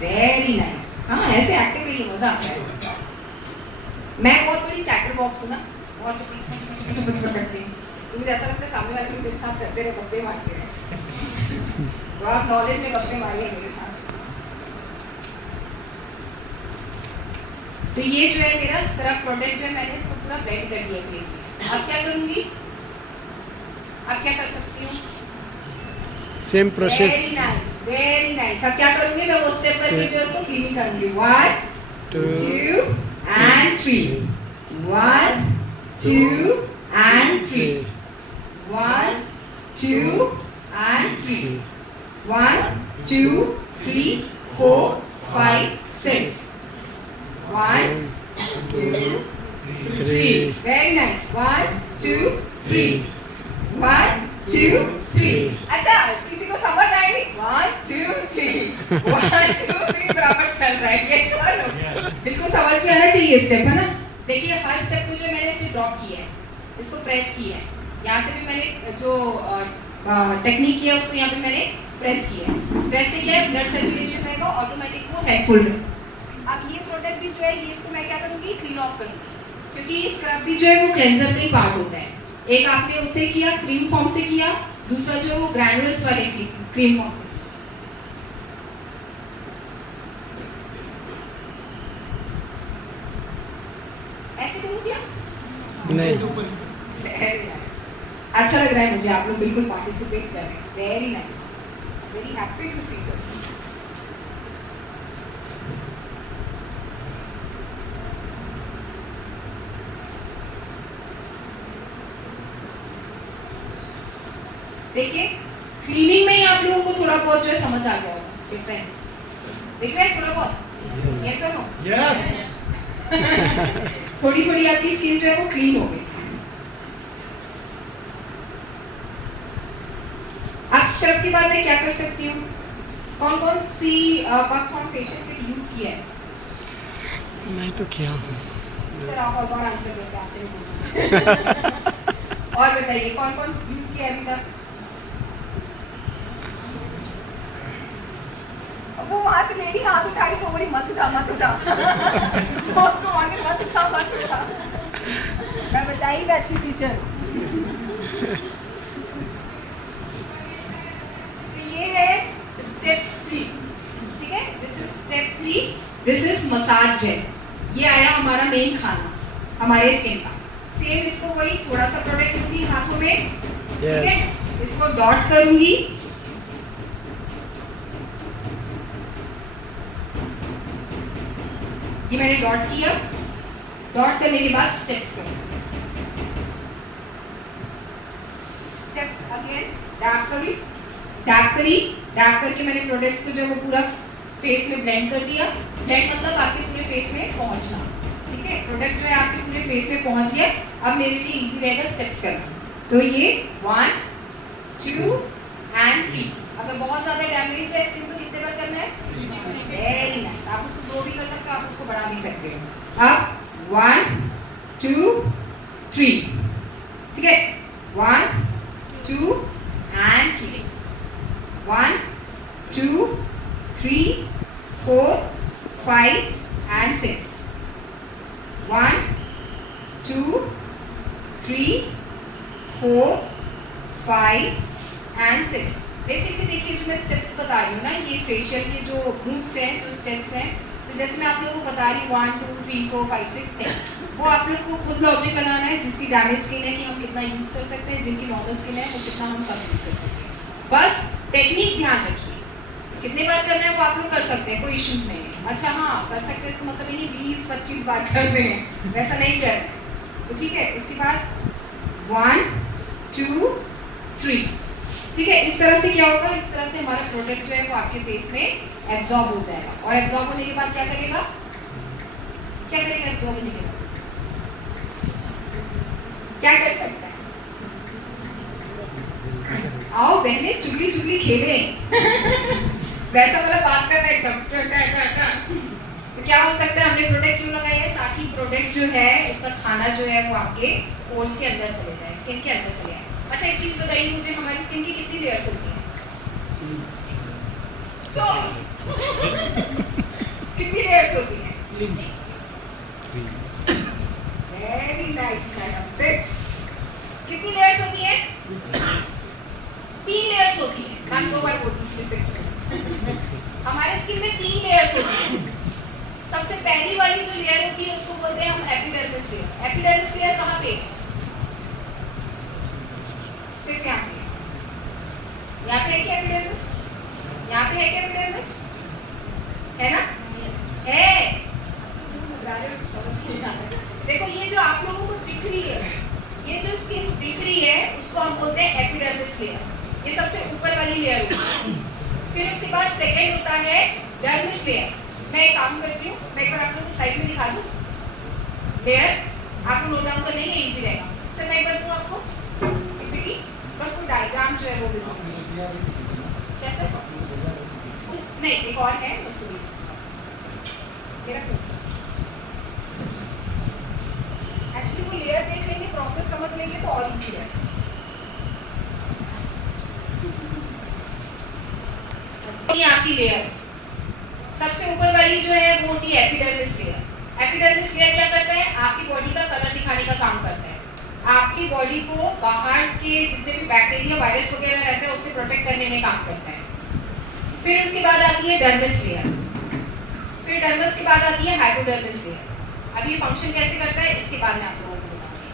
Very nice. हाँ ऐसे active रहिए, मजा आता है। मैं बहुत बड़ी चैटर बॉक्स हूँ ना, बहुत चपच करती हूँ, तो मुझे ऐसा लगता है सामने वाले भी मेरे साथ करते रहे, गप्पे मारते रहे। तो आप नॉलेज में गप्पे मारिए मेरे साथ। तो ये जो है मेरा स्क्रब प्रोडक्ट जो है, मैंने इसको पूरा ब्लेंड कर दिया फेस में। अब क्या करूंगी, अब क्या कर सकती हूँ? Same process. Very nice, very nice. अब क्या करूंगी मैं, वो स्टेप करके जो उसको क्लीनिंग करूंगी। 1 2 and 3, 1 2 and 3, 1 2 and 3, 1 2 3 4 5 6, 1 2 3, very nice, 1 2 3, 1 2 3। अच्छा किसी को समझ आएगी? 1 2 3 1 2 3 बराबर चल रहा है, ये सर बिल्कुल समझ में आना चाहिए स्टेप, है ना। देखिए हर स्टेप को जो मैंने इसे ड्रॉप किया है, इसको प्रेस किया है, यहाँ से भी मैंने जो टेक्निक किया उसको यहाँ पे मैंने प्रेस किया है। प्रेस से क्या है, ब्लड सर्कुलेशन रहेगा, ऑटोमेटिक वो हेल्पफुल रहेगा। अब ये प्रोडक्ट भी जो है, ये इसको मैं क्या करूँगी, क्लीन ऑफ करूँगी, क्योंकि स्क्रब भी जो है वो क्लेंजर का ही पार्ट होता है। एक आपने उससे किया, क्रीम फॉर्म से किया, दूसरा जो वो ग्रैनुअल्स वाले क्रीम फॉर्म से। ऐसे करूँ क्या? नहीं। वेरी नाइस, अच्छा लग रहा है मुझे, आप लोग बिल्कुल पार्टिसिपेट कर रहे हैं। Very nice, very happy to see this. देखिए क्लीनिंग में ही आप लोगों को थोड़ा बहुत जो है समझ आ गया होगा डिफरेंस, देख रहे हैं थोड़ा बहुत? यस और नो? यस। थोड़ी थोड़ी आपकी स्किन जो है वो क्लीन हो गई। अब स्क्रब के बाद मैं क्या कर सकती हूँ? कौन कौन sea buckthorn facial kit use किया है? मैं तो किया हूँ सर आप और आंसर देते हैं, आपसे नहीं पूछूंगा। और बताइए कौन कौन यूज किया है अभी तक? वो वहां से लेडी हाथ उठा रही तो बोली मत उठा मत उठा। उसको मांगे मत उठा मत उठा। मैं बताई मैं अच्छी टीचर। तो ये है स्टेप 3, ठीक है, this is step 3, this is massage gel. ये आया हमारा मेन खाना हमारे स्किन का। सेम इसको वही थोड़ा सा प्रोडक्ट लूंगी हाथों में, ठीक है, इसको डॉट करूंगी, ये मैंने डॉट किया। डॉट करने के बाद स्टेप्स करूंगी, स्टेप्स अगेन डैप करी, डैप करी, डैप करके मैंने प्रोडक्ट्स को जो वो पूरा फेस में ब्लेंड कर दिया। ब्लेंड मतलब आपके पूरे फेस में पहुंचना, ठीक है, प्रोडक्ट जो है आपके पूरे फेस में पहुंच गया। अब मेरे लिए इजी रहेगा स्टेप्स करना। तो ये 1 2 and 3। अगर बहुत ज्यादा डैमेज है स्किन तो कितने बार करना है? वेरी नाइस, आप उसको ग्रो भी कर सकते हो, आप उसको बढ़ा भी सकते हो। अब 1 2 3, ठीक है, 1 2 and 3, 1 2 3 4 5 and 6, 1 2 3 4 5 and 6। बेसिकली देखिए जो मैं स्टेप्स बता रही हूँ ना, ये फेशियल के जो मूव्स हैं, जो स्टेप्स हैं, तो जैसे मैं आप लोगों को बता रही हूँ 1 2 3 4 5 6 10, वो आप लोग को खुद लॉजिक लगाना है। जिसकी डैमेज स्किन है कि हम कितना यूज कर सकते हैं, जिनकी नॉर्मल स्किन है वो कितना हम कम यूज कर सकते हैं। बस टेक्निक ध्यान रखिए, कितने बार करना है वो आप लोग कर सकते हैं, कोई इश्यूज नहीं है। अच्छा हाँ कर सकते हैं, इसका मतलब ये नहीं 20-25 बार करने हैं, वैसा नहीं करना है। तो ठीक है, इसके बाद 1 2 3, ठीक है, इस तरह से क्या होगा, इस तरह से हमारा प्रोडक्ट जो है वो आपके फेस में एब्जॉर्ब हो जाएगा। और एब्जॉर्ब होने के बाद क्या करेगा, क्या करेगा एब्जॉर्ब होने के बाद? क्या कर सकता है? आओ बहने चुगली चुगली खेले। वैसा वाला बात कर रहे एकदम। तो क्या हो सकता है, हमने प्रोडक्ट क्यों लगाई है? ताकि प्रोडक्ट जो है, इसका खाना जो है वो आपके पोर्स के अंदर चले जाए, स्किन के अंदर चले जाए। अच्छा एक चीज बताइए मुझे, हमारी स्किन की कितनी लेयर्स होती है? 100। कितनी लेयर्स होती हैं? 3. Very nice madam, 6. कितनी लेयर्स होती हैं? 3 लेयर्स होती हैं। मैम 2 बार बोलती इसलिए 6 में। हमारे स्किन में 3 लेयर्स होती हैं। सबसे पहली वाली जो लेयर होती है उसको बोलते हैं हम एपिडर्मिस लेयर। एपिडर्मिस लेयर कहाँ पे है? सिर्फ यहाँ पे। यहाँ पे है क्या एपिडर्मिस? यहाँ पे है क्या एपिडर्मिस? है ना? है। समझ नहीं आ रहा। देखो ये जो आप लोगों को दिख रही है, ये जो स्किन दिख रही है उसको हम बोलते हैं एपिडर्मिस लेयर। ये सबसे ऊपर वाली लेयर होती है। फिर उसके बाद सेकंड होता है डर्मिस लेयर। मैं एक काम करती हूँ, मैं एक बार आप लोगों को स्लाइड में दिखा दूँ लेयर, आपको नोट डाउन करने के लिए इजी रहेगा। सर मैं कर दूँ आपको पीपीटी, बस वो डायग्राम जो है वो विजिबल कैसे उस नहीं एक और है उसको मेरा एक्चुअली वो लेयर देख लेंगे, प्रोसेस समझ लेंगे तो और इजी है। ये आपकी लेयर्स, सबसे ऊपर वाली जो है वो होती है एपिडर्मिस लेयर। एपिडर्मिस लेयर क्या करता है? आपकी बॉडी का कलर दिखाने का काम करता है। आपकी बॉडी को बाहर के जितने भी बैक्टीरिया वायरस वगैरह रहते हैं उससे प्रोटेक्ट करने में काम करता है। फिर उसके बाद आती है डर्मिस लेयर। फिर डर्मिस के बाद आती है हाइपोडर्मिस लेयर। अब ये फंक्शन कैसे करता है इसके बाद में आप लोगों को बताऊंगी,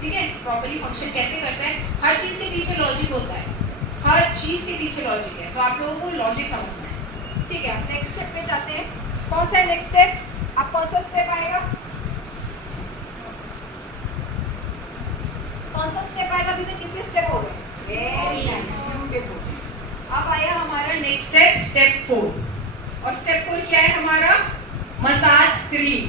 ठीक है? प्रॉपर्ली फंक्शन कैसे करता है, हर चीज के पीछे लॉजिक होता है, हर चीज के पीछे लॉजिक है, तो आप लोगों को लॉजिक समझना है, ठीक है? नेक्स्ट स्टेप पे जाते हैं। कौन सा है नेक्स्ट स्टेप? अब कौन सा स्टेप आएगा? कौन सा स्टेप आएगा? अभी तक कितने स्टेप हो गए? Very nice, beautiful. अब आया हमारा नेक्स्ट स्टेप, स्टेप 4। और स्टेप 4 क्या है हमारा? Massage cream.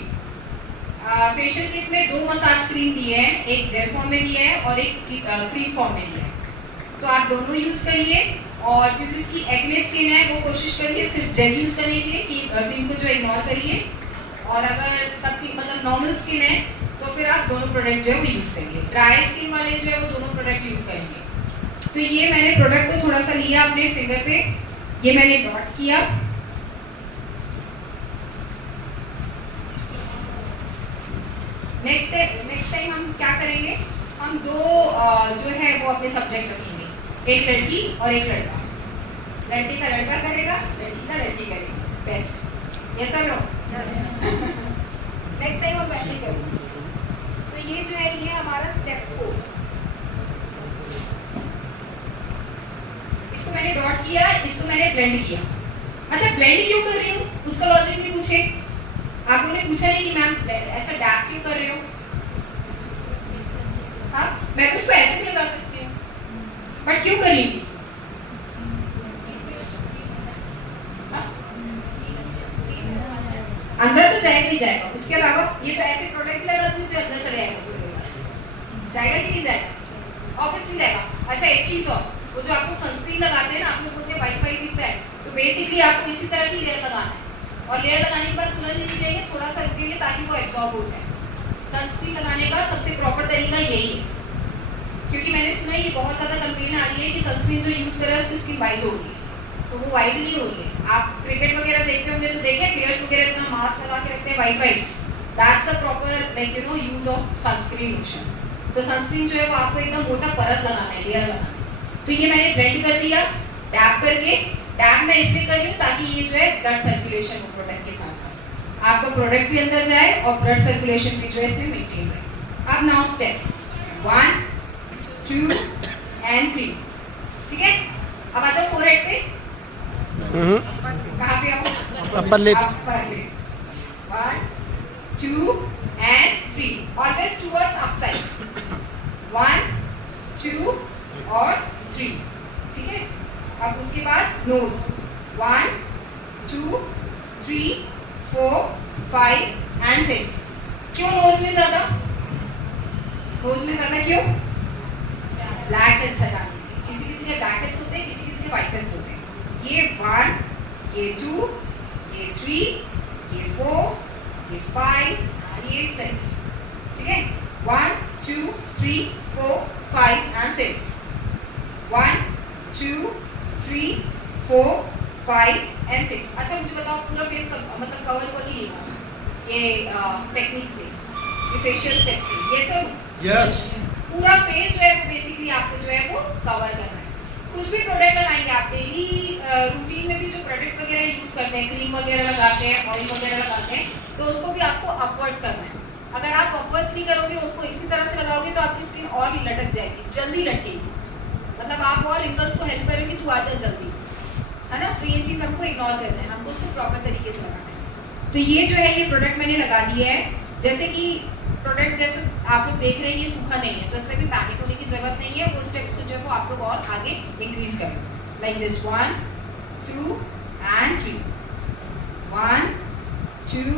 फेशियल किट में 2 मसाज क्रीम दिए हैं, एक जेल फॉर्म में दिया है और एक क्रीम फॉर्म में दिया है। तो आप दोनों यूज करिए, और जिसकी एक्ने स्किन है वो कोशिश करिए सिर्फ जेल यूज करने के लिए, कि क्रीम को जो इग्नोर करिए। और अगर सबकी मतलब नॉर्मल स्किन है तो फिर आप दोनों प्रोडक्ट जो है वो यूज करिए। ड्राई स्किन वाले जो है वो दोनों प्रोडक्ट यूज करेंगे। तो ये मैंने प्रोडक्ट को थोड़ा सा लिया अपने फिंगर पे, ये मैंने डॉट किया। नेक्स्ट टाइम हम क्या करेंगे? हम 2 जो है वो अपने सब्जेक्ट रखेंगे, एक लड़की और एक लड़का। लड़की का लड़का करेगा, लड़की का लड़की करेगी। बेस्ट, यस और नो? नेक्स्ट टाइम हम वैसे ही करेंगे। तो ये जो है ये हमारा स्टेप 4। इसको मैंने डॉट किया, इसको मैंने ब्लेंड किया। अच्छा ब्लेंड क्यों कर रही हूँ उसका लॉजिक नहीं पूछे आप लोगों ने, पूछा नहीं कि मैम ऐसा डैप क्यों कर रहे हो? हाँ, मैं तो उसको ऐसे भी लगा सकती हूँ, बट क्यों कर रही हूँ चीज? अंदर तो जाएगा ही जाएगा, उसके अलावा ये तो ऐसे प्रोडक्ट लगा दूँ जो अंदर चले जाएगा, जाएगा कि नहीं जाएगा? ऑब्वियसली जाएगा। अच्छा एक चीज और, वो जो आपको सनस्क्रीन लगाते हैं ना, आप लोग बोलते हैं व्हाइट व्हाइट दिखता है, तो बेसिकली आपको इसी तरह की लेयर लगाना है, और लेयर लगाने के बाद तुरंत नहीं लेंगे, थोड़ा सा रुकेंगे ताकि वो एब्जॉर्ब हो जाए। सनस्क्रीन लगाने का सबसे प्रॉपर तरीका यही है, क्योंकि मैंने सुना है ये बहुत ज्यादा कंप्लेन आ रही है कि सनस्क्रीन जो यूज कर रहा है उसकी स्किन वाइट हो रही है, तो वो वाइट नहीं हो रही है। आप क्रिकेट वगैरह देखते होंगे तो देखें प्लेयर्स वगैरह इतना मास्क लगा के रखते हैं white white, that's a proper like you know use of sunscreen lotion. तो सनस्क्रीन जो है वो आपको एकदम मोटा परत लगाना है, लेयर लगाना। तो ये मैंने ब्लेंड कर दिया टैप करके। टैप मैं इसलिए कर रही हूँ ताकि ये जो है ब्लड सर्कुलेशन हो प्रोडक्ट के साथ साथ, आपका प्रोडक्ट भी अंदर जाए और ब्लड सर्कुलेशन भी जो है इसमें मेंटेन रहे। अब नाउ स्टेप 1 2 and 3, ठीक है? अब आ जाओ फोरहेड पे। कहाँ पे आओ? Upper lips. 1 2 and 3, always towards upside। 1 2 और 3, ठीक है? अब उसके बाद नोज 1 2 3 4 5 and 6। क्यों नोज में ज्यादा? नोज में ज्यादा क्यों? ब्लैक हेड्स हटाने के लिए। किसी किसी के ब्लैक हेड्स होते हैं, किसी किसी के व्हाइट हेड्स होते हैं। ये 1 ये 2 ये 3 ये 4 ये 5 और ये 6, ठीक है? 1 2 3 4 5 and 6। 1 2 3 4 5 N6। अच्छा मुझे बताओ पूरा फेस मतलब कवर को नहीं लेगा ये टेक्निक से, ये फेशियल स्टेप से, ये सब यस पूरा फेस जो है वो बेसिकली आपको जो है वो कवर करना है। कुछ भी प्रोडक्ट लगाएंगे आप डेली रूटीन में भी जो प्रोडक्ट वगैरह यूज करते हैं, क्रीम वगैरह लगाते हैं, ऑयल वगैरह लगाते हैं, तो उसको भी आपको अपवर्ड्स करना है। अगर आप अपवर्ड्स नहीं करोगे, उसको इसी तरह से लगाओगे तो आपकी स्किन और लटक जाएगी, जल्दी लटकेगी, मतलब आप और रिंकल्स को हेल्प करोगे तू आ जा जल्दी, है ना। तो ये चीज हमको इग्नोर करना है, हमको उसको प्रॉपर तरीके से लगाना है। तो ये जो है ये प्रोडक्ट मैंने लगा दिया है। जैसे कि प्रोडक्ट जैसे आप लोग देख रहे हैं ये सूखा नहीं है, तो इसमें भी पैनिक होने की जरूरत नहीं है। वो स्टेप्स को जो है वो आप लोग और आगे इंक्रीज करें, like this 1 2 and 3, 1 2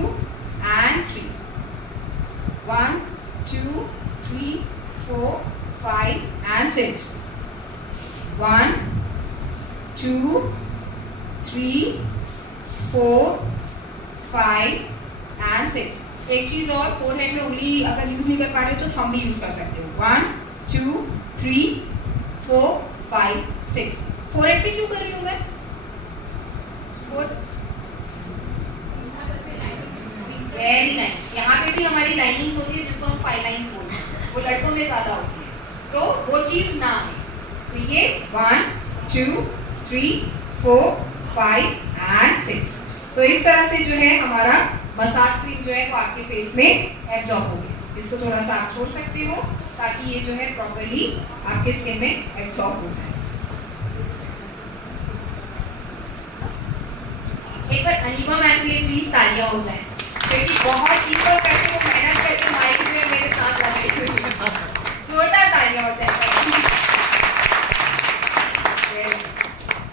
and 3, 1 2 3 4 5 and 6, 1 2 3 4 5 and 6। एक चीज और, फोरहेड में उंगली अगर यूज नहीं कर पा रहे हो तो थंब भी यूज कर सकते हो। 1 2 3 4 5 6। फोरहेड पे क्यों कर रही हूँ मैं? Very nice. यहाँ पे भी हमारी लाइनिंग्स होती है जिसको हम 5 लाइन्स बोलते हैं, वो लड़कों में ज्यादा होती है, तो वो चीज ना आए। तो ये 1 2 3 4 5 and 6। तो इस तरह से जो है हमारा मसाज क्रीम जो है वो आपके फेस में एब्जॉर्ब हो गया। इसको थोड़ा सा आप छोड़ सकते हो ताकि ये जो है प्रॉपर्ली आपके स्किन में एब्जॉर्ब हो जाए। एक बार अनीमा मैम के लिए प्लीज तालियां हो जाए, क्योंकि बहुत टीपर करके वो मेहनत करके माइक में मेरे साथ लगाई हुई है। जोरदार तालियां हो जाए।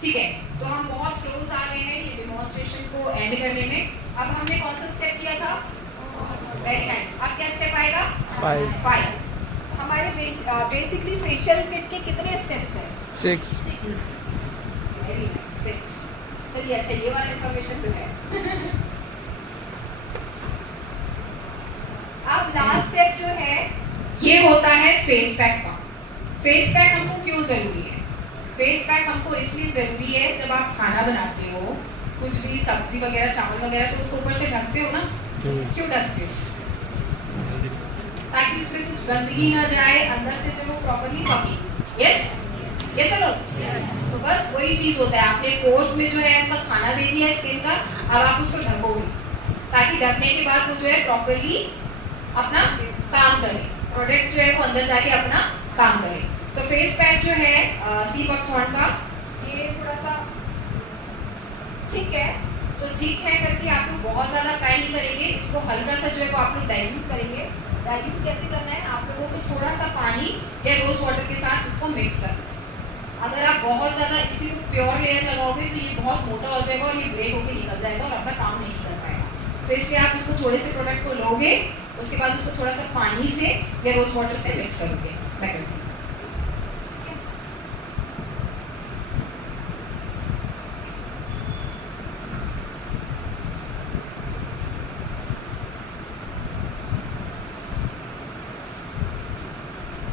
ठीक है, तो हम बहुत क्लोज आ गए हैं ये डेमोन्स्ट्रेशन को एंड करने में। अब हमने कौन सा स्टेप किया था? Very nice. अब क्या स्टेप आएगा? 5। हमारे बेसिकली फेशियल किट के कितने स्टेप्स हैं? 6। Very nice, 6। चलिए अच्छा ये वाला इंफॉर्मेशन तो है। अब लास्ट स्टेप जो है ये होता है फेस पैक का। फेस पैक हमको क्यों जरूरी है? फेस पैक हमको इसलिए जरूरी है, जब आप खाना बनाते हो, कुछ भी सब्जी वगैरह चावल वगैरह, तो उसको ऊपर से ढकते हो ना। क्यों ढकते हो? ताकि उसमें कुछ गंदगी ना जाए, अंदर से जो वो प्रॉपर्ली पके। यस यस चलो। तो बस वही चीज होता है, आपने कोर्स में जो है ऐसा खाना दे दिया स्किन का, अब आप उसको ढकोगे ताकि ढकने के बाद वो जो है प्रॉपर्ली अपना काम करे, प्रोडक्ट्स जो है वो अंदर जाके अपना काम करे। तो फेस पैक जो है सी बकथॉर्न का, ये थोड़ा सा ठीक है, तो ठीक है करके आप लोग बहुत ज्यादा अप्लाई नहीं करेंगे, इसको हल्का सा जो है वो आप लोग डाइल्यूट करेंगे। डाइल्यूट कैसे करना है? आप लोगों को थोड़ा सा पानी या रोज वाटर के साथ इसको मिक्स करना है। अगर आप बहुत ज्यादा इसी को प्योर लेयर लगाओगे तो ये बहुत मोटा हो जाएगा और ये ब्रेक होकर निकल जाएगा और अपना काम नहीं कर पाएगा। तो इसलिए आप उसको थोड़े से प्रोडक्ट को लोगे, उसके बाद उसको थोड़ा सा पानी से या रोज वाटर से मिक्स करोगे।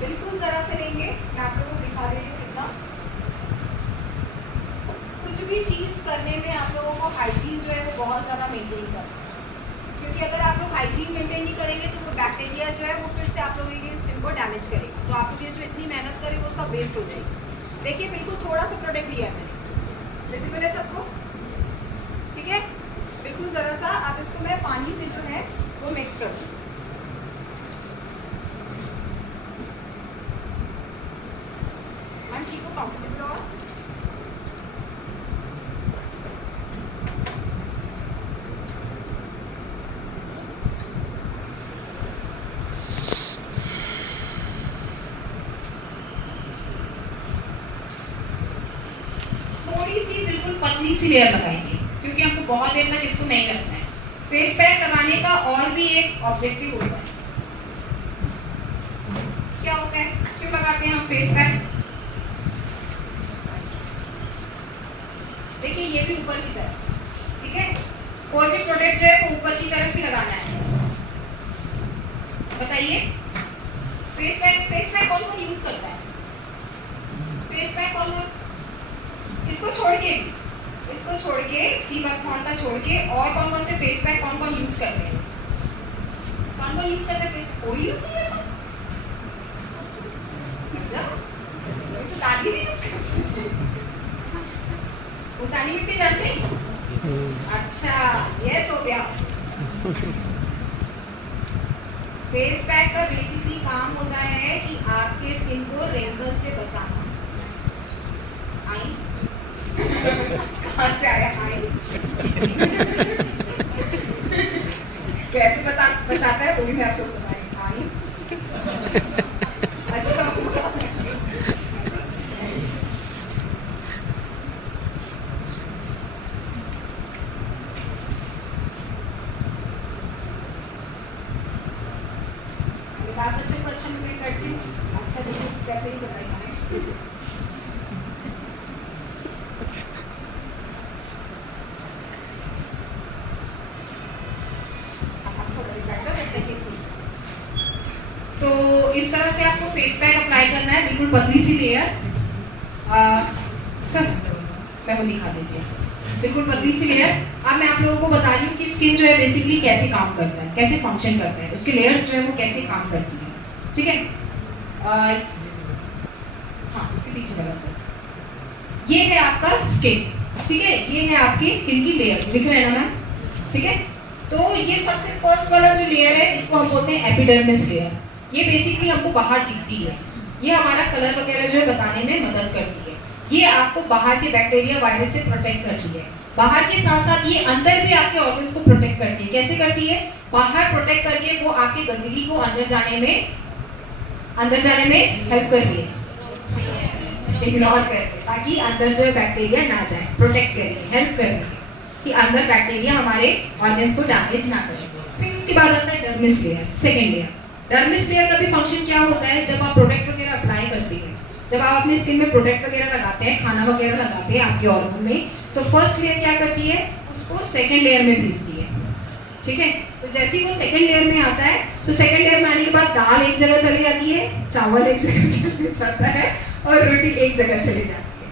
बिल्कुल जरा से लेंगे, मैं आप लोगों को दिखा दे रही हूँ कितना। कुछ भी चीज करने में आप लोगों को हाइजीन जो है वो बहुत ज्यादा मेंटेन करना है, क्योंकि अगर आप लोग हाइजीन मेंटेन नहीं करेंगे तो वो बैक्टीरिया जो है वो फिर से आप लोगों की स्किन को डैमेज करेगा। तो आप लोग ये जो इतनी मेहनत करें वो सब वेस्ट हो जाएगी। देखिए बिल्कुल थोड़ा सा प्रोडक्ट लिया है मैंने, विजिबल है सबको? ठीक है, बिल्कुल जरा सा। आप इसको मैं पानी से जो है वो मिक्स कर दूँ। ठीक हो, कंफर्टेबल हो? थोड़ी सी बिल्कुल पतली सी लेयर लगाएंगे, क्योंकि हमको बहुत देर तक इसको नहीं रखना है। फेस पैक लगाने का और भी एक ऑब्जेक्टिव होता है। क्या होता है? क्यों लगाते हैं हम फेस पैक? देखिए ये भी ऊपर की तरफ, ठीक है। कोई भी प्रोडक्ट जो है वो ऊपर की तरफ ही लगाना है। बताइए फेस पैक कौन कौन यूज करता है? फेस पैक कौन कौन? इसको छोड़ के भी, इसको छोड़ के सीबैकथॉर्न का छोड़ के और कौन कौन से फेस पैक कौन कौन यूज करते हैं? कौन कौन यूज करता है फेस? कोई यूज नहीं करता? अच्छा, तो दादी भी यूज करती थी। वो काली मिट्टी जानते हैं? अच्छा, यस हो गया। फेस पैक का बेसिकली काम होता है कि आपके स्किन को रिंकल से बचाना। आई कहाँ से आया आई? कैसे बचाता है वो भी मैं आपको बता रही हूँ। आई अच्छा बात बच्चों को अच्छा मैं करती हूँ। अच्छा देखो स्टेप नहीं बताई। तो इस तरह से आपको फेस पैक अप्लाई करना है, बिल्कुल पतली सी लेयर। सर मैं वो दिखा देती हूँ, बिल्कुल पतली सी लेयर। अब मैं आप लोगों को बता रही हूँ कि स्किन जो है बेसिकली कैसे काम करता है, कैसे फंक्शन करता है, उसके लेयर्स जो है वो कैसे काम करती है। ठीक है, हाँ इसके पीछे वाला सर, ये है आपका स्किन। ठीक है, ये है आपकी स्किन की लेयर्स, दिख रहे हैं ना मैम? ठीक है, तो ये सबसे फर्स्ट वाला जो लेयर है इसको हम बोलते हैं एपिडर्मिस लेयर। ये बेसिकली हमको बाहर दिखती है, ये हमारा कलर वगैरह जो है बताने में मदद करती है। ये आपको बाहर के बैक्टीरिया वायरस से प्रोटेक्ट करती है। बाहर के साथ साथ ये अंदर भी आपके ऑर्गन्स को प्रोटेक्ट करती है। कैसे करती है? बाहर प्रोटेक्ट करके वो आपके गंदगी को अंदर जाने में हेल्प करती है, इग्नोर करके, ताकि अंदर जो है बैक्टीरिया ना जाए, प्रोटेक्ट करेगी, हेल्प करेगी कि अंदर बैक्टीरिया हमारे ऑर्गन्स को डैमेज ना करे। फिर उसके बाद आता है dermis layer, second layer. Dermis layer का भी फंक्शन क्या होता है? जब आप प्रोडक्ट वगैरह अप्लाई करते हैं, जब आप अपनी स्किन में प्रोडक्ट वगैरह लगाते हैं, खाना वगैरह लगाते हैं आपके ऑर्गन में, तो फर्स्ट लेयर क्या करती है? उसको सेकेंड लेयर में भेजती है। ठीक है, तो जैसे ही वो सेकेंड लेयर में आता है, तो सेकेंड लेयर में आने के बाद दाल एक जगह चली जाती है, चावल एक जगह चले जाता है और रोटी एक जगह चली जाती है।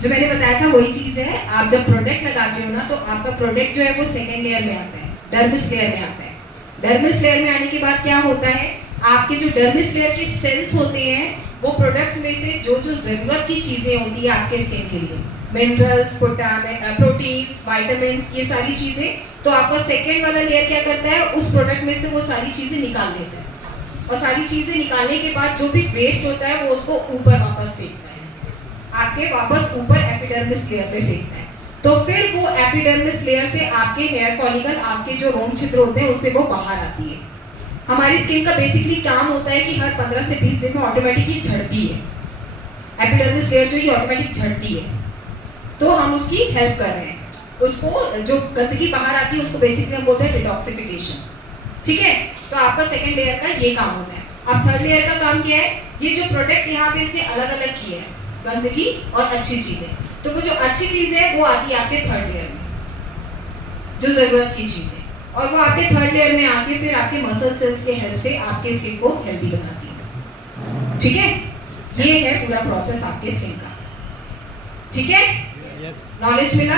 जो मैंने बताया था वही चीज है। आप जब प्रोडक्ट लगाते हो ना, तो आपका प्रोडक्ट जो है वो सेकेंड लेयर में आता है, डर्मिस लेयर में आता है। डर्मिस लेयर में आने के बाद क्या होता है? आपके जो डर्मिस लेयर के सेल्स होते हैं, वो प्रोडक्ट में से जो जो जरूरत की चीजें होती है आपके स्किन के लिए, मिनरल्स, प्रोटीन्स, विटामिन्स, ये सारी चीजें, तो आपका सेकेंड वाला लेयर क्या करता है? उस प्रोडक्ट में से वो सारी चीजें निकाल लेता है, और सारी चीजें निकालने के बाद जो भी वेस्ट होता है वो उसको ऊपर वापस फेंकता है, आपके वापस ऊपर एपिडर्मिस लेयर पे फेंकता है। तो फिर वो एपिडर्मिस लेयर से आपके हेयर फॉलिकल, आपके जो रोम छिद्र होते हैं, उससे वो बाहर आती है। हमारी स्किन का बेसिकली काम होता है कि हर 15 से 20 दिन में ऑटोमेटिकली झड़ती है एपिडर्मिस लेयर, जो ये ऑटोमेटिक झड़ती है, तो हम उसकी हेल्प कर रहे हैं। उसको जो गंदगी बाहर आती है उसको बेसिकली हम बोलते हैं डिटॉक्सिफिकेशन। ठीक है, तो आपका सेकंड लेयर का ये काम होता है। अब थर्ड लेयर का काम क्या है? ये जो प्रोडक्ट यहाँ पे इसने अलग अलग किए हैं, गंदगी और अच्छी चीजें, तो वो जो अच्छी चीज है वो आती है आपके थर्ड लेयर में, जो जरूरत की चीज है, और वो आपके थर्ड लेयर में आके फिर आपके मसल सेल्स के हेल्प से आपके स्किन को हेल्दी बनाती है। ठीक है, ये है पूरा प्रोसेस आपके स्किन का। ठीक है, नॉलेज मिला?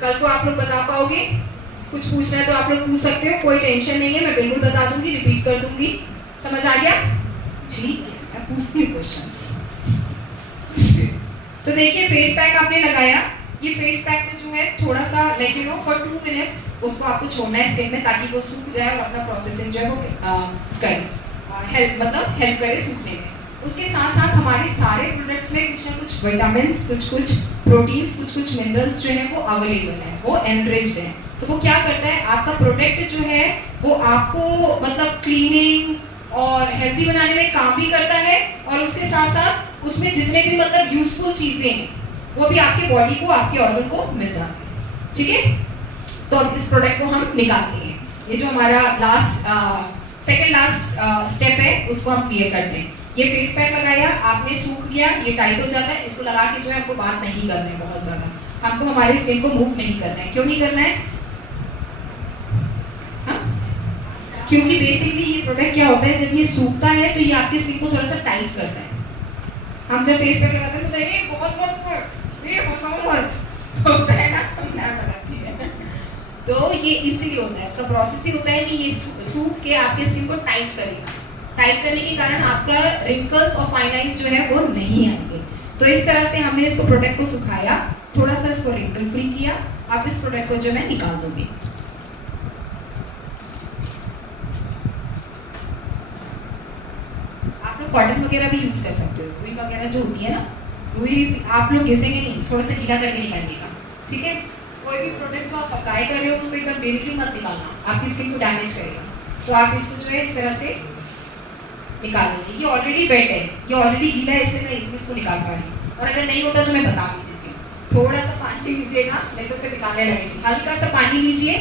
कल को आप लोग बता पाओगे? कुछ पूछना है तो आप लोग पूछ सकते हो, कोई टेंशन नहीं है, मैं बिल्कुल बता दूंगी, रिपीट कर दूंगी। समझ आ गया? ठीक है, मैं पूछती हूँ क्वेश्चंस। तो देखिए, फेस पैक आपने लगाया, ये फेस पैक जो है थोड़ा सा like you know for 2 minutes उसको आपको छोड़ना है स्किन में, ताकि वो सूख जाए और अपना प्रोसेसिंग जो है वो करे, हेल्प करे सूखने में। उसके साथ साथ हमारे सारे प्रोडक्ट्स में कुछ ना कुछ विटामिन्स, कुछ प्रोटीन्स, कुछ मिनरल्स जो है वो अवेलेबल है, वो एनरिच्ड है। तो वो क्या करता है? आपका प्रोडक्ट जो है वो आपको मतलब क्लीनिंग और हेल्दी बनाने में काम भी करता है, और उसके साथ साथ उसमें जितने भी मतलब यूजफुल चीजें हैं वो भी आपके बॉडी को, आपके ऑर्गन को मिल जाते हैं। ठीक है, तो अब इस प्रोडक्ट को हम निकालते हैं। ये जो हमारा सेकंड लास्ट स्टेप है उसको हम क्लियर करते हैं। ये फेस पैक लगाया आपने, सूख गया, ये टाइट हो जाता है, इसको लगा के जो है हमको बात नहीं करना है बहुत ज्यादा, हमको हमारे स्किन को मूव नहीं करना है। क्यों नहीं करना है? क्योंकि बेसिकली ये प्रोडक्ट क्या होता है, जब ये सूखता है तो ये आपके स्किन को थोड़ा सा टाइट करता है। हम जब फेस पैक लगाते हैं तो ये बहुत ये मत, होता है ना, मैं बताती है। तो ये इसीलिए होता है, इसका प्रोसेस ही होता है कि ये सूख के आपके स्किन को टाइट करेगा। टाइट करने के कारण आपका रिंकल्स और फाइन लाइंस जो है वो नहीं आएंगे। तो इस तरह से हमने इसको प्रोडक्ट को सुखाया, थोड़ा सा इसको रिंकल फ्री किया। आप इस प्रोडक्ट को जो मैं निकाल दूंगी। आप लोग कॉटन वगैरह भी यूज कर सकते हो, रुई वगैरह जो होती है ना, रुई आप लोग घिसेंगे नहीं, थोड़ा सा गीला करके निकालिएगा, ठीक है। कोई भी प्रोडक्ट जो आप अप्लाई कर रहे हो उसको एकदम डायरेक्टली मत निकालना, आपकी स्किन को डैमेज करेगा। तो आप इसको जो है इस तरह से निकाल देंगे। ये ऑलरेडी वेट है, ये ऑलरेडी गीला है, इसलिए मैं इसको निकाल पा रही हूँ। और अगर नहीं होता तो मैं बता भी देती हूँ। थोड़ा सा पानी लीजिएगा, नहीं तो फिर निकालने लगेगी। हल्का सा पानी लीजिए,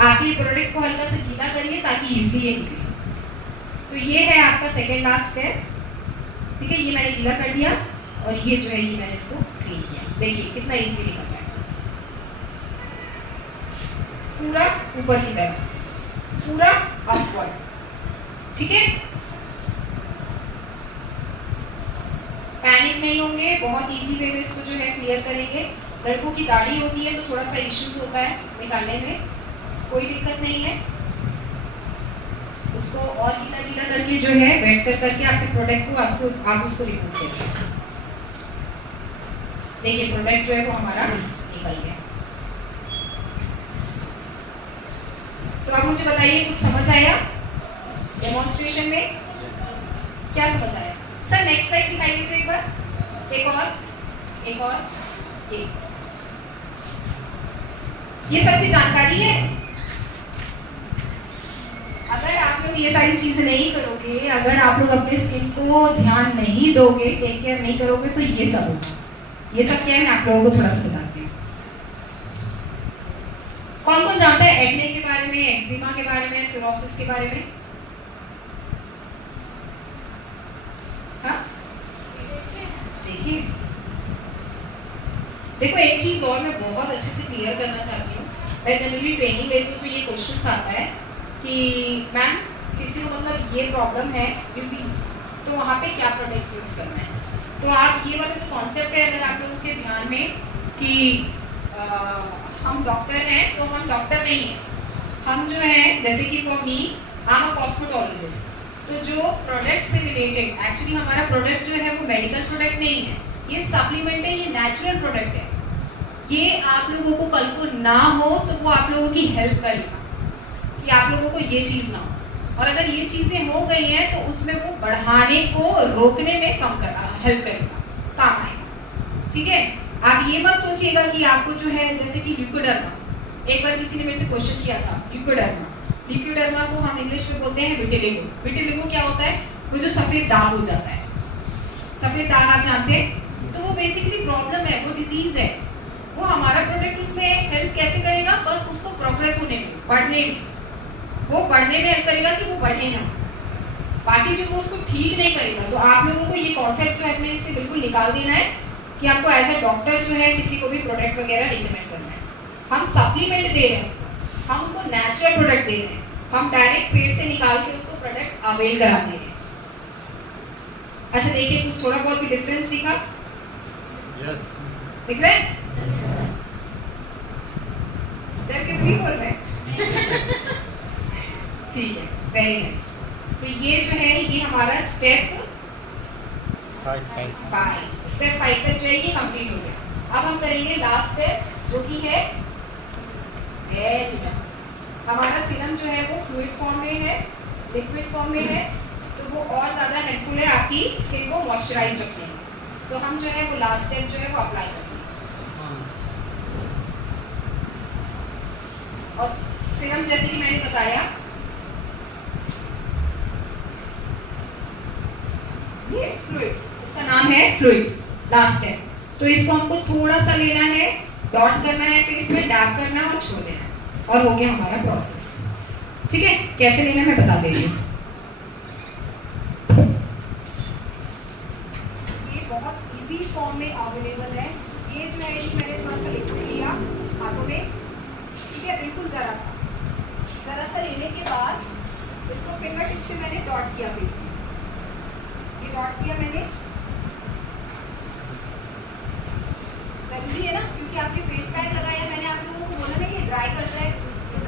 आप ये प्रोडक्ट को हल्का सा गीला करिए ताकि इजीली ये निकले। तो ये है आपका सेकेंड लास्ट स्टेप, ठीक है। ये मैंने गीला कर दिया और ये जो है ये मैंने इसको क्लीन किया। देखिए कितना इजी निकल रहा है, पूरा ऊपर की तरफ, पूरा अपवर्ड, ठीक है। पैनिक नहीं होंगे, बहुत इजी वे में इसको जो है क्लियर करेंगे। लड़कों की दाढ़ी होती है तो थोड़ा सा इश्यूज होता है निकालने में, कोई दिक्कत नहीं है। उसको और गीला गीला करके जो है वेट करके आपके प्रोडक्ट को आप उसको रिमूव करिए। देखिए प्रोडक्ट जो है वो हमारा निकल गया। तो आप मुझे बताइए कुछ समझ आया डेमोन्स्ट्रेशन में? क्या समझ आया? सर नेक्स्ट स्लाइड दिखाइए तो एक बार, एक और ये सब की जानकारी है। अगर आप लोग ये सारी चीजें नहीं करोगे, अगर आप लोग अपने स्किन को ध्यान नहीं दोगे, टेक केयर नहीं करोगे, तो ये सब होगा। ये सब क्या है मैं आप लोगों को थोड़ा सा बताती हूँ। कौन कौन जानता है एक्ने के बारे में, एक्जिमा के बारे में, सोरोसिस के बारे में? हाँ देखिए, देखो एक चीज और मैं बहुत अच्छे से क्लियर करना चाहती हूँ। मैं जनरली ट्रेनिंग लेती हूँ तो ये क्वेश्चन आता है कि मैम किसी को मतलब ये प्रॉब्लम है डिजीज, तो वहाँ पे क्या प्रोडक्ट यूज करना है। तो आप ये वाला जो कॉन्सेप्ट है अगर आप लोगों के ध्यान में कि हम डॉक्टर हैं, तो हम डॉक्टर नहीं हैं। हम जो है जैसे कि for me I am a cosmetologist, तो जो प्रोडक्ट से रिलेटेड, एक्चुअली हमारा प्रोडक्ट जो है वो मेडिकल प्रोडक्ट नहीं है, ये सप्लीमेंट है, ये नेचुरल प्रोडक्ट है। ये आप लोगों को कल को ना हो तो वो आप लोगों की हेल्प करेगा कि आप लोगों को ये चीज ना हो। और अगर ये चीजें हो गई हैं तो उसमें वो बढ़ाने को रोकने में कम कर हेल्प करेगा, काम आएगा, ठीक है। आप ये मत सोचिएगा कि आपको जो है जैसे कि ल्यूकोडर्मा, एक बार किसी ने मेरे से क्वेश्चन किया था, ल्यूकोडर्मा को हम इंग्लिश में बोलते हैं विटिलिगो। विटिलिगो क्या होता है? वो जो सफेद दाग हो जाता है, सफेद दाग आप जानते हैं, तो वो बेसिकली प्रॉब्लम है, वो डिजीज है। वो हमारा प्रोडक्ट उसमें हेल्प कैसे करेगा? बस उसको प्रोग्रेस होने में, बढ़ने में, वो बढ़ने में हेल्प करेगा कि वो बढ़े ना, बाकी जो वो उसको ठीक नहीं करेगा। तो आप लोगों को ये कॉन्सेप्ट जो है अपने इससे बिल्कुल निकाल देना है कि आपको एज ए डॉक्टर जो है किसी को भी प्रोडक्ट वगैरह रिकमेंड करना है। हम सप्लीमेंट दे रहे हैं, हम उनको नेचुरल प्रोडक्ट दे रहे हैं, हम डायरेक्ट पेट से निकाल के उसको प्रोडक्ट अवेल करा दे रहे हैं। अच्छा देखिए कुछ थोड़ा बहुत भी डिफरेंस दिखा? यस दिख रहा है? डर के फ्री बोल रहे हैं ठीक है, वेरी नाइस। तो ये जो है ये हमारा स्टेप 5 स्टेप 5 तक जो है ये कंप्लीट हो गया। अब हम करेंगे लास्ट स्टेप जो कि है वेरी नाइस। हमारा सीरम जो है वो फ्लूइड फॉर्म में है, लिक्विड फॉर्म में है, तो वो और ज्यादा हेल्पफुल है आपकी स्किन को मॉइस्चराइज रखने में। तो हम जो है वो लास्ट स्टेप जो है वो अप्लाई करेंगे। और सीरम जैसे कि मैंने बताया ये फ्लूइड, इसका नाम है फ्लूइड, लास्ट है। तो इसको हमको थोड़ा सा लेना है, डॉट करना है फेस में, डैब करना है और छोड़ देना है, और हो गया हमारा प्रोसेस। ठीक है, कैसे लेना है मैं बता देती हूँ। ये बहुत इजी फॉर्म में अवेलेबल है। ये जो है कि मैंने थोड़ा सा लिक्विड लिया हाथों में, ठीक है, बिल्कुल जरा सा लेने के बाद इसको फिंगर टिप से मैंने डॉट किया फेस में, ये डॉट किया मैंने। जरूरी है ना, क्योंकि आपके फेस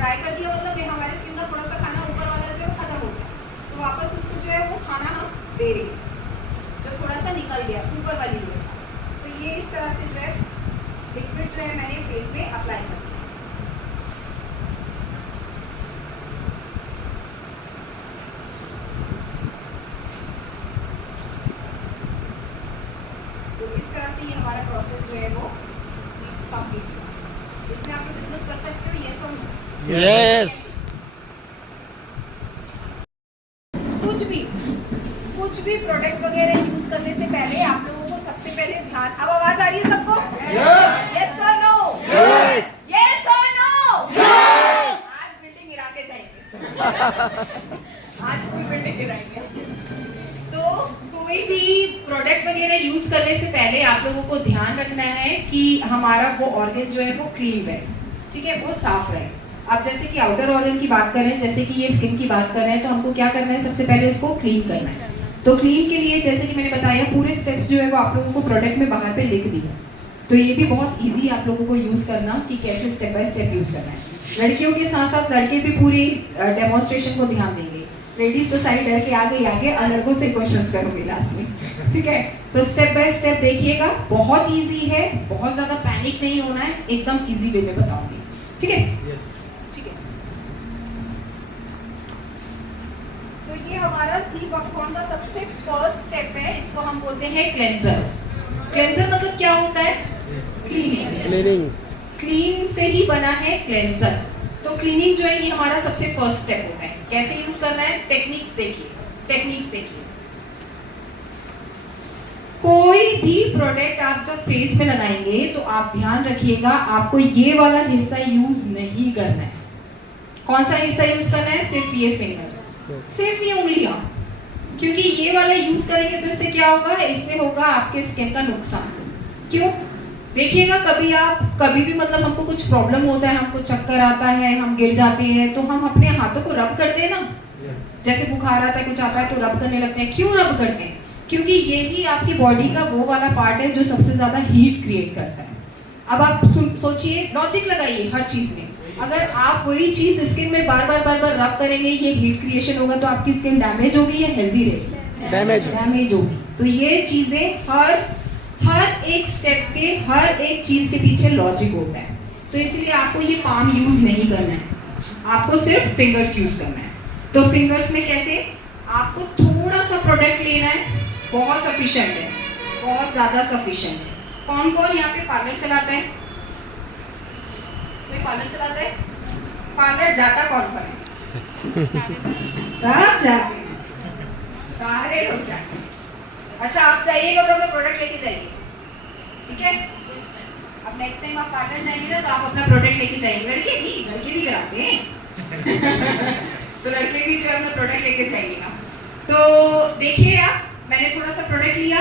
अप्लाई कर दिया मतलब ये हमारे स्किन का थोड़ा सा खाना ऊपर वाला जो है खत्म हो गया, तो वापस उसको जो है वो खाना हम दे रहे हैं जो थोड़ा सा निकल गया ऊपर वाली लेयर का। तो ये इस तरह से जो है लिक्विड जो है मैंने फेस में अप्लाई कर दिया। तो इस तरह से ये हमारा प्रोसेस जो है वो कंप्लीट हुआ। इसमें आप लोग बिजनेस कर सकते हो, यस और नो? Yes. कुछ भी प्रोडक्ट वगैरह यूज करने से पहले आप लोगों को सबसे पहले ध्यान, अब आवाज आ रही है सबको? यस और नो? Yes. यस और नो? आज बिल्डिंग गिरा के जाएंगे। आज फुल बिल्डिंग गिराएंगे। तो कोई भी प्रोडक्ट वगैरह यूज करने से पहले आप लोगों को ध्यान रखना है कि हमारा वो ऑर्गन जो है वो क्लीन रहे, ठीक है, वो साफ रहे। अब जैसे कि आउटर ऑर्गन की बात करें, जैसे कि ये स्किन की बात कर रहे हैं, तो हमको क्या करना है, सबसे पहले इसको क्लीन करना है। तो क्लीन के लिए जैसे कि मैंने बताया पूरे स्टेप्स जो है वो आप लोगों को प्रोडक्ट में बाहर पे लिख दिए, तो ये भी बहुत इजी आप लोगों को यूज करना कि कैसे स्टेप बाय स्टेप यूज करना है। लड़कियों के साथ साथ लड़के भी पूरी डेमोन्स्ट्रेशन को ध्यान देंगे। लेडीज तो सारी डर के आगे और लड़कों से क्वेश्चंस करूंगी लास्ट में, ठीक है। तो स्टेप बाय स्टेप देखिएगा, बहुत इजी है, बहुत ज्यादा पैनिक नहीं होना है, एकदम इजी वे में बताऊंगी, ठीक है। ठीक है, तो ये हमारा सी बकथॉर्न का सबसे फर्स्ट स्टेप है, इसको हम बोलते हैं क्लेंजर। क्लेंजर मतलब क्या होता है? क्लीनिंग। क्लीन से ही बना है क्लेंजर। तो क्लीनिंग जो है ये हमारा सबसे फर्स्ट स्टेप होता है। कैसे यूज करना है, टेक्निक्स देखिए। कोई भी प्रोडक्ट आप जब फेस में लगाएंगे तो आप ध्यान रखिएगा आपको ये वाला हिस्सा यूज नहीं करना है। कौन सा हिस्सा यूज करना है? सिर्फ ये फिंगर्स, सिर्फ ये उंगलियां, क्योंकि ये वाला यूज करेंगे तो इससे क्या होगा, इससे होगा आपके स्किन का नुकसान। क्यों? देखिएगा कभी भी मतलब हमको कुछ प्रॉब्लम होता है, हमको चक्कर आता है, हम गिर जाते हैं, तो हम अपने हाथों को रब करते हैं ना, जैसे बुखार आता है, कुछ आता है तो रब करने लगते हैं। क्यों रब करते हैं? क्योंकि यही आपकी बॉडी का वो वाला पार्ट है जो सबसे ज्यादा हीट क्रिएट करता है। अब आप सोचिए, लॉजिक लगाइए हर चीज में, अगर आप वही चीज स्किन में बार बार रब करेंगे, ये हीट क्रिएशन होगा, तो आपकी स्किन डैमेज होगी या हेल्दी रहेगी? डैमेज होगी। तो ये चीजें हर एक स्टेप के, हर एक चीज के पीछे लॉजिक होता है। तो इसलिए आपको ये पाम यूज नहीं करना है, आपको सिर्फ फिंगर्स यूज करना है। तो फिंगर्स में कैसे, आपको थोड़ा सा प्रोडक्ट लेना है, बहुत सफिशिएंट है, बहुत ज्यादा सफिशिएंट है। कौन कौन यहाँ पे पार्लर चलाता है? कोई पार्लर चलाता है? पार्लर जाता कौन कौन है? सब जाते हैं, सारे लोग जाते हैं। अच्छा, आप जाइएगा तो अपना प्रोडक्ट लेके जाइए, ठीक है। अब नेक्स्ट टाइम आप पार्लर जाएंगे ना तो आप अपना प्रोडक्ट लेके जाइए। लड़के भी कराते हैं तो लड़के भी जो है अपना प्रोडक्ट लेके जाइएगा। तो देखिए आप, मैंने थोड़ा सा प्रोडक्ट लिया,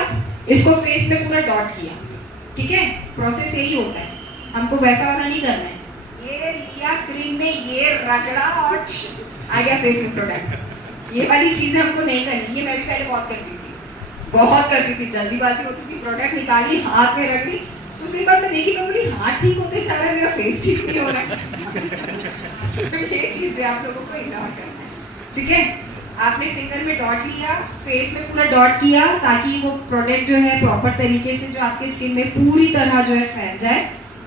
इसको फेस में पूरा डॉट किया, ठीक है। प्रोसेस यही होता है, हमको वैसा वाला नहीं करना है। ये लिया क्रीम में, ये रगड़ा और आ गया फेस में प्रोडक्ट। ये वाली चीजें हमको नहीं करनी। ये मैं भी पहले बहुत करती थी, जल्दीबाजी होती थी, प्रोडक्ट निकाली, हाथ में रख ली, दूसरी बार मैं देखी बोली हाथ ठीक होते जा रहा है, मेरा फेस ठीक नहीं हो रहा है। तो ये चीजें आप लोगों को इग्नोर करना है, ठीक है। आपने फिंगर में डॉट लिया, फेस में पूरा डॉट किया, ताकि वो प्रोडक्ट जो है प्रॉपर तरीके से जो आपके स्किन में पूरी तरह जो है फैल जाए।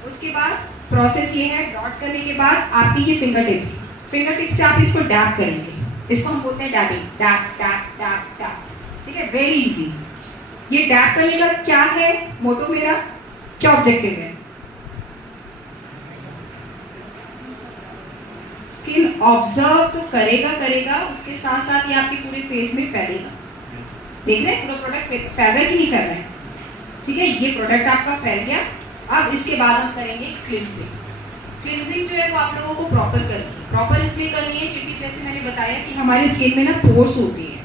उसके बाद प्रोसेस ये है, डॉट करने के बाद आपकी ये फिंगर टिप्स से आप इसको डैप करेंगे। इसको हम बोलते हैं डैपिंग, डैप, ठीक है, वेरी इजी। ये डैप करने का क्या है मोटो, मेरा क्या ऑब्जेक्टिव है? स्किन ऑब्जर्व तो करेगा, उसके साथ साथ ये आपके पूरे फेस में फैलेगा। देख रहे हैं पूरा प्रोडक्ट फैल रहा है कि नहीं फैल रहा है? ठीक है, ये प्रोडक्ट आपका फैल गया। अब इसके बाद हम करेंगे क्लींजिंग जो है वो आप लोगों को प्रॉपर इसलिए करनी है क्योंकि जैसे मैंने बताया कि हमारी स्किन में ना पोर्स होती है,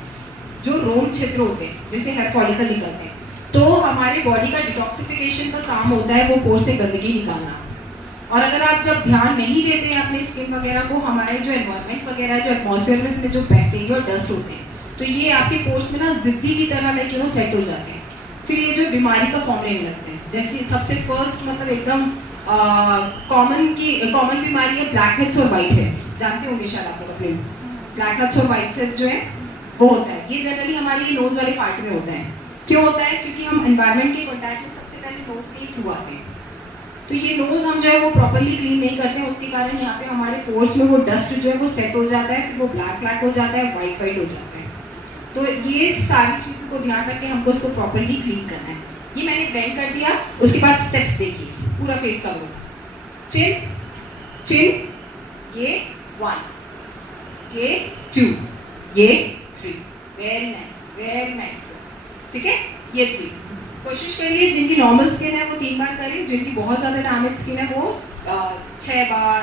जो रोम छिद्र होते हैं, जैसे हेयर फॉलिकल निकलते हैं, तो हमारी बॉडी का डिटॉक्सिफिकेशन का काम होता है वो पोर्स से गंदगी निकालना। और अगर आप जब ध्यान नहीं देते हैं अपने स्किन वगैरह को, हमारे जो एनवायरनमेंट वगैरह, जो एटमॉस्फेयर में इसमें जो बैक्टीरिया और डस्ट होते हैं, तो ये आपके पोर्स में ना जिद्दी की तरह लाइक सेट हो जाते हैं। फिर ये जो बीमारी का फॉर्म लेने लगते हैं, जबकि सबसे फर्स्ट मतलब एकदम कॉमन बीमारी है ब्लैक हेड्स और वाइट हेड्स, जानते होंगे शायद आप लोग अपने ब्लैक हेड्स और वाइट हेड्स जो है वो होता है, ये जनरली हमारी नोज वाले पार्ट में होता है। क्यों होता है? क्योंकि हम एनवायरनमेंट के कॉन्टैक्ट में सबसे पहले नोज के ही थ्रू आते हैं, तो ये नोज हम जो है वो प्रॉपर्ली क्लीन नहीं करते हैं, उसके कारण यहाँ पे हमारे पोर्स में वो डस्ट जो है वो सेट हो जाता है, फिर वो ब्लैक हो जाता है, वाइट हो जाता है। तो ये सारी चीज़ों को ध्यान रख के हमको उसको प्रॉपर्ली क्लीन करना है। ये मैंने ब्लेंड कर दिया, उसके बाद स्टेप्स देखिए, पूरा फेस कवर होगा। चिन चिन, ये 1, ये 2, ये 3, वेरी नाइस, ठीक है, ये 3। कोशिश करिए जिनकी नॉर्मल स्किन है वो 3 बार करें, जिनकी बहुत ज़्यादा डैमेज स्किन है वो 6 बार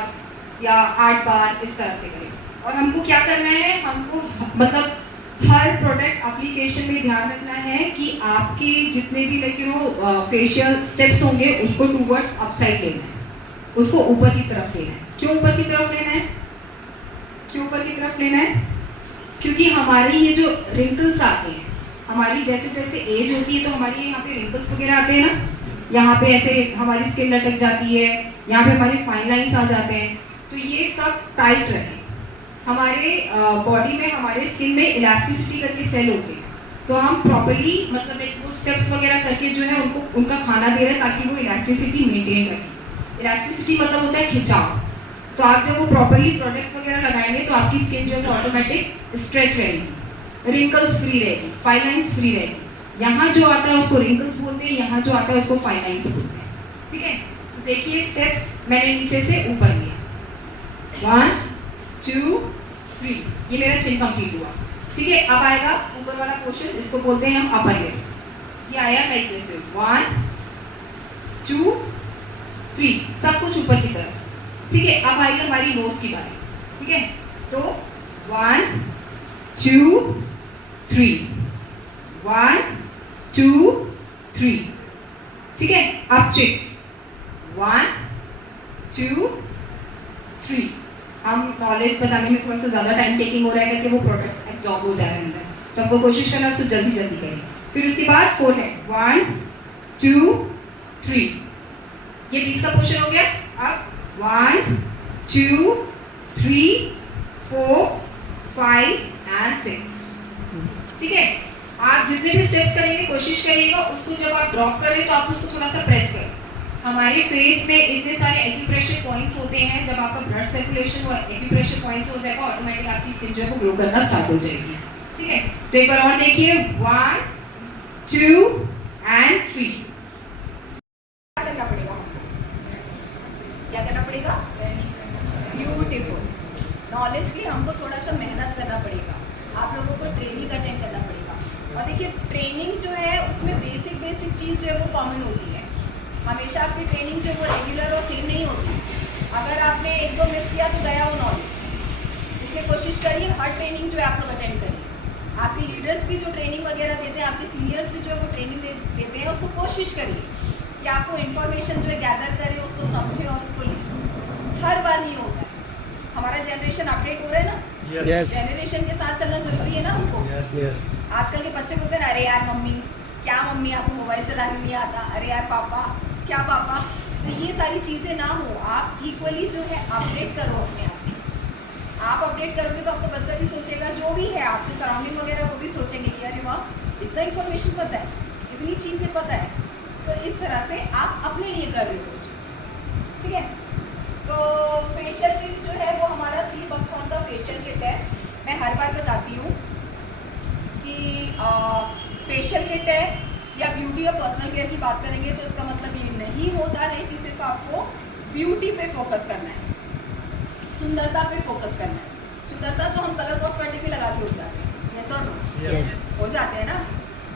या 8 बार इस तरह से करें। और हमको क्या करना है, हमको मतलब हर प्रोडक्ट एप्लीकेशन में ध्यान रखना है कि आपके जितने भी फेशियल स्टेप्स होंगे उसको टूवर्ड्स अपसाइड लेना है, उसको ऊपर की तरफ लेना है। क्यों ऊपर की तरफ लेना है? क्यों ऊपर की तरफ लेना है? क्योंकि हमारे ये जो रिंकल्स आते हैं, हमारी जैसे जैसे एज होती है तो हमारी यहाँ पे रिंकल्स वगैरह आते हैं ना, यहाँ पे ऐसे हमारी स्किन लटक जाती है, यहाँ पे हमारे फाइन लाइंस आ जाते हैं, तो ये सब टाइट रहे। हमारे बॉडी में, हमारे स्किन में इलास्टिसिटी करके सेल होते हैं, तो हम प्रॉपर्ली मतलब एक वो स्टेप्स वगैरह करके जो है उनका खाना दे रहे हैं ताकि वो इलास्टिसिटी मेंटेन रखें। इलास्टिसिटी मतलब होता है खिंचाव। तो आप जब वो प्रॉपर्ली प्रोडक्ट्स वगैरह लगाएंगे तो आपकी स्किन जो है ऑटोमेटिक स्ट्रेच रहेगी, रिंकल्स फ्री रहेगी, फाइन लाइंस फ्री रहेगी। यहाँ जो आता है उसको रिंकल्स बोलते हैं, यहाँ जो आता है उसको फाइन लाइंस बोलते हैं, ठीक है। तो देखिए स्टेप्स मैंने नीचे से ऊपर लिया, 1 2 3, ये मेरा चिन कंप्लीट हुआ, ठीक है। अब आएगा ऊपर वाला पोर्शन, इसको बोलते हैं हम अपर लिप्स। ये आया लाइक दिस, 1 2 3, सब कुछ ऊपर की तरफ, ठीक है। अब आएगी हमारी नोज की बारी, ठीक है। तो 1 2 3, 1 2 3, ठीक है। अब चिक्स 1 2 3। हम नॉलेज बताने में थोड़ा सा ज़्यादा टाइम टेकिंग हो रहा है कि वो प्रोडक्ट्स एब्जॉर्ब हो जाए अंदर, तो आपको कोशिश करना उसको जल्दी जल्दी करें। फिर उसके बाद फोरहेड 1 2 3, ये बीच का पोर्शन हो गया। अब 1 2 3 4 5 and 6, ठीक है। आप जितने भी स्टेप्स करेंगे कोशिश करिएगा उसको जब आप ड्रॉप करें तो आप उसको थोड़ा सा प्रेस करें। हमारे फेस में इतने सारे एक्यूप्रेशर पॉइंट्स होते हैं, जब आपका ब्लड सर्कुलेशन वो एक्यूप्रेशर पॉइंट्स हो जाएगा ऑटोमेटिक आपकी स्किन जो है वो ग्लो करना स्टार्ट हो जाएगी, ठीक है। तो एक बार और देखिए 1 2 and 3। क्या करना पड़ेगा हमको? क्या करना पड़ेगा? ब्यूटीफुल। नॉलेज के लिए हमको थोड़ा सा मेहनत करना पड़ेगा, आप लोगों को ट्रेनिंग अटेंड करना पड़ेगा। और देखिए ट्रेनिंग जो है उसमें बेसिक चीज़ जो है वो कॉमन होती है। हमेशा आपकी ट्रेनिंग जो वो रेगुलर और सेम नहीं होती, अगर आपने 1-2 मिस किया तो गया वो नॉलेज। इसलिए कोशिश करिए हर ट्रेनिंग जो है आप लोग अटेंड करिए। आपके लीडर्स भी जो ट्रेनिंग वगैरह देते हैं, आपके सीनियर्स भी जो है वो ट्रेनिंग देते हैं, उसको कोशिश करिए कि आपको इन्फॉर्मेशन जो है गैदर करें, उसको समझें और उसको लें। हर बार नहीं होता है, हमारा जनरेशन अपडेट हो रहा है ना, जनरेशन के साथ चलना जरूरी है ना हमको। आजकल के बच्चे बोलते हैं अरे यार मम्मी, क्या मम्मी आपको मोबाइल चलाने नहीं आता, अरे यार पापा, क्या पापा। तो ये सारी चीज़ें ना हो, आप इक्वली जो है अपडेट करो अपने आप में। आप अपडेट करोगे तो आपका बच्चा भी सोचेगा, जो भी है आपके सराउंडिंग वगैरह वो भी सोचेंगे कि अरे वाह इतना इन्फॉर्मेशन पता है, इतनी चीज़ें पता है। तो इस तरह से आप अपने लिए कर रहे हो वो चीज़, ठीक है। तो फेशियल किट जो है वो हमारा सी बकथॉर्न का फेशियल किट है। मैं हर बार बताती हूँ कि फेशियल किट है या ब्यूटी और पर्सनल केयर की बात करेंगे तो इसका मतलब ये नहीं होता है कि सिर्फ आपको ब्यूटी पे फोकस करना है, सुंदरता पे फोकस करना है। सुंदरता तो हम कलर कॉस्मेटिक भी लगा के उठ जाते हैं, यस और नो? Yes. हो जाते हैं ना।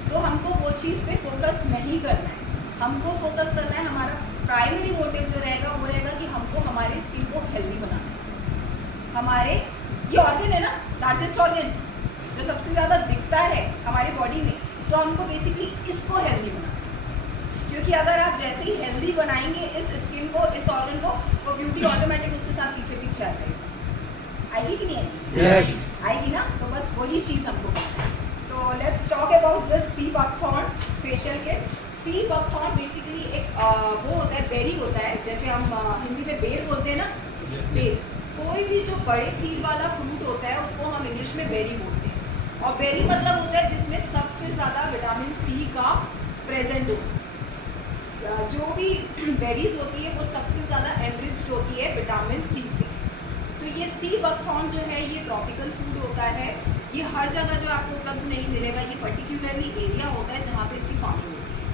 तो हमको वो चीज़ पे फोकस नहीं करना है, हमको फोकस करना है, हमारा प्राइमरी मोटिव जो रहेगा वो रहेगा कि हमको हमारी स्किन को हेल्दी बनाना है। हमारे ये ऑर्गन है ना, लार्जेस्ट ऑर्गन जो सबसे ज़्यादा दिखता है हमारी बॉडी में, तो हमको बेसिकली इसको हेल्दी बनाना है। क्योंकि अगर आप जैसे ही हेल्दी बनाएंगे इस स्किन को, इस ऑर्गन को, वो ब्यूटी ऑटोमेटिक उसके साथ पीछे पीछे आ जाएगी। आएगी कि नहीं आएगी? Yes. आएगी ना। तो बस वही चीज़ हमको करना है। तो let's talk about this sea buckthorn facial kit. Sea buckthorn basically एक वो होता है, बेरी होता है, जैसे हम हिंदी में बेर बोलते हैं ना, बेर। कोई भी जो बड़े सीड वाला फ्रूट होता है उसको हम इंग्लिश में बेरी बोलते हैं। और बेरी मतलब होता है जिसमें सबसे ज़्यादा विटामिन सी का प्रेजेंट हो। जो भी बेरीज होती है वो सबसे ज़्यादा एनरिच्ड होती है विटामिन सी से। तो ये सी बकथॉर्न जो है ये ट्रॉपिकल फूड होता है, ये हर जगह जो आपको उपलब्ध नहीं मिलेगा, ये पर्टिकुलरली एरिया होता है जहाँ पे इसकी फार्मिंग होती है।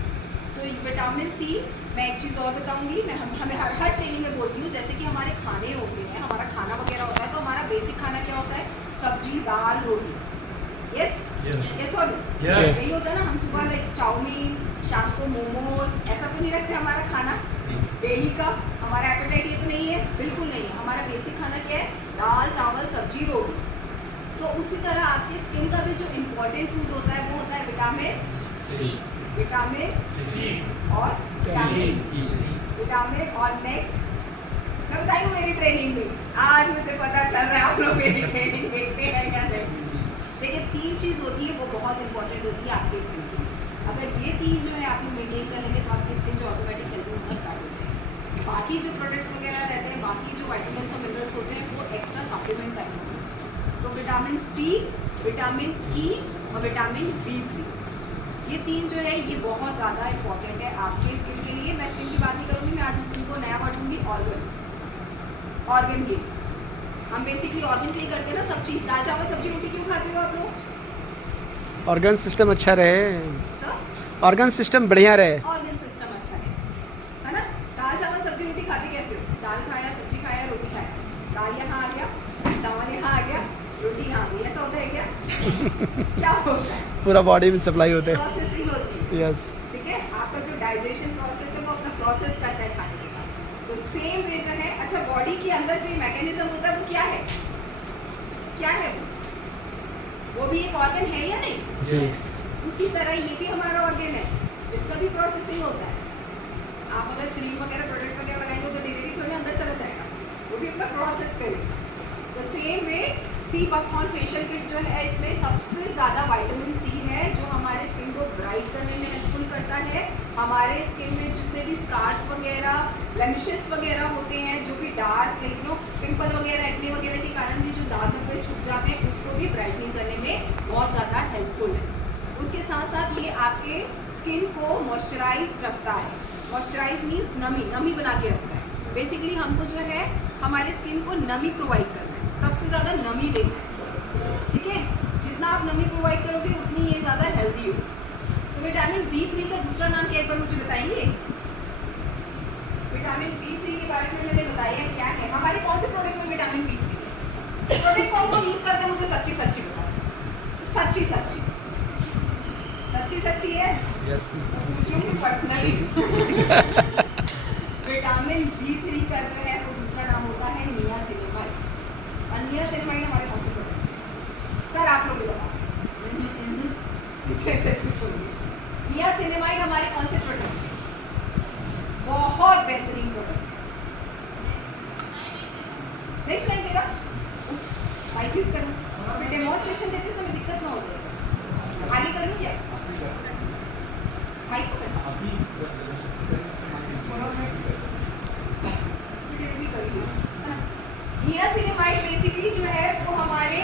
तो विटामिन सी, मैं एक चीज़ और बताऊंगी, मैं हमें हर ट्रेनिंग में बोलती हूँ, जैसे कि हमारे खाने होते हैं, हमारा खाना वगैरह होता है, तो हमारा बेसिक खाना क्या होता है? सब्जी, दाल, रोटी। यस यस और यही होता है ना। हम सुबह लाइक चाउमीन, शाम को मोमोज, ऐसा तो नहीं रखते हमारा खाना डेली का। हमारा एपेटाइट ये तो नहीं है, बिल्कुल नहीं है। हमारा बेसिक खाना क्या है? दाल, चावल, सब्जी, रोटी। तो उसी तरह आपके स्किन का भी जो इम्पोर्टेंट फूड होता है वो होता है विटामिन सी, विटामिन सी और विटामिन। और नेक्स्ट मैं बताई हूँ मेरी ट्रेनिंग में, आज मुझे पता चल रहा है आप लोग मेरी ट्रेनिंग देखते हैं या नहीं। देखिए 3 चीज़ होती है वो बहुत इंपॉर्टेंट होती है आपके स्किन की। अगर ये 3 जो है आप मेंटेन कर लेंगे तो आपकी स्किन जो ऑटोमेटिक हेल्दी होना स्टार्ट हो जाएगी। बाकी जो प्रोडक्ट्स वगैरह रहते हैं, बाकी जो वाइटामिन्स और मिनरल्स होते हैं वो एक्स्ट्रा सप्लीमेंट टाइप होते हैं। तो विटामिन सी, विटामिन ई और विटामिन B3, ये 3 जो है ये बहुत ज़्यादा इंपॉर्टेंट है आपके स्किन के लिए। मैं स्किन की बात नहीं करूँगी, मैं आज स्किन को नया वर्ड दूँगी, ऑर्गन के। हम बेसिकली ऑर्गन के लिए करते हैं ना सब चीज़। दाल, चावल, सब्जी, रोटी क्यों खाते हो आप लोग? ऑर्गन सिस्टम अच्छा रहे, सर ऑर्गन सिस्टम बढ़िया रहे, ऑर्गन सिस्टम अच्छा है ना। दाल, चावल, सब्जी, रोटी खाते कैसे हो? दाल खाया, सब्जी खाया, रोटी खाया, दाल यहाँ आ गया, चावल यहाँ आ गया, रोटी यहाँ आ गई, ऐसा होता है क्या? क्या होता है? पूरा बॉडी में सप्लाई होते हैं। प्रोसेसिंग होती है। यस, ठीक है, आपका जो डाइजेशन प्रोसेस है वो अपना प्रोसेस करता है खाने के बाद। तो सेम वे जो है, अच्छा बॉडी के अंदर जो मैकेनिज्म होता है वो क्या है? क्या है वो भी एक ऑर्गन है या नहीं? जी। उसी तरह ये भी हमारा ऑर्गन है, इसका भी प्रोसेसिंग होता है। आप अगर क्रीम वगैरह प्रोडक्ट वगैरह लगाएंगे तो डायरेक्टली थोड़ी अंदर चला जाएगा, वो भी अपना प्रोसेस करेगा। तो same way sea buckthorn facial kit जो है इसमें सबसे ज़्यादा विटामिन सी है जो हमारे स्किन को ब्राइट करने में हेल्पफुल करता है। हमारे स्किन में जितने भी स्कार्स वगैरह, ब्लेमिशेस वगैरह होते हैं, जो भी डार्क पिंपल वगैरह, एक्ने वगैरह के कारण भी जो दाग धब्बे छुप जाते हैं, उसको भी ब्राइटनिंग करने में बहुत ज़्यादा हेल्पफुल है। उसके साथ साथ ये आपके स्किन को मॉइस्चराइज रखता है। मॉइस्चराइज मीन्स नमी बना के रखता है। बेसिकली हमको जो है हमारे स्किन को नमी प्रोवाइड करना है, सबसे ज़्यादा नमी देना है। ठीक है, जितना आप नमी प्रोवाइड करोगे उतनी ये ज़्यादा हेल्दी हो। तो विटामिन B3 का दूसरा नाम क्या, एक बार मुझे बताएंगे? विटामिन B3 के बारे में मैंने बताया क्या है। हमारे कौन से प्रोडक्ट में विटामिन B3 प्रोडक्ट कौन यूज करते हैं? मुझे सच्ची बताओ, सच्ची है। यस, पूछूंगी पर्सनली। विटामिन B3 का जो है वो दूसरा नाम होता है नियासिनामाइड। और नियासिनामाइड हमारे कौन से प्रोडक्ट? सर आप लोग बताओ, पीछे से पूछूंगी। नियासिनामाइड हमारे कौन से प्रोडक्ट? बहुत बेहतरीन प्रोडक्ट। नहीं सुनाई दे रहा? माइक यूज करूँ? डेमोन्स्ट्रेशन देते समय दिक्कत ना हो जाए सर। आगे करूँ क्या? माइक पकड़ना। नियासिनामाइड बेसिकली जो है वो हमारे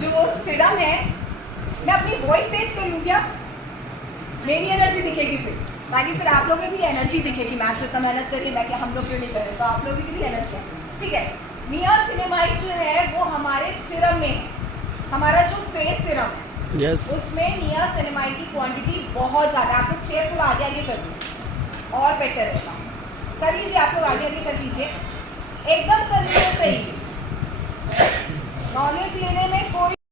जो सिरम है, मैं अपनी वॉइस तेज कर लूँ क्या? मेरी एनर्जी दिखेगी फिर, ताकि फिर आप लोगों की भी एनर्जी दिखेगी। मैं तो इतना मेहनत करिए, मैं क्या हम लोग क्यों नहीं करें, तो आप लोगों की भी एनर्जी है। ठीक है, नियासिनामाइड जो है वो हमारे सिरम में है, हमारा जो फेस सिरम है यस, उसमें नियासिनामाइड की क्वांटिटी बहुत ज़्यादा। आप लोग चेयर थोड़ा आगे कर लीजिए और बेटर रहेगा। कर लीजिए, आप लोग आगे कर लीजिए, एकदम कंट्रोल रहिए। नॉलेज लेने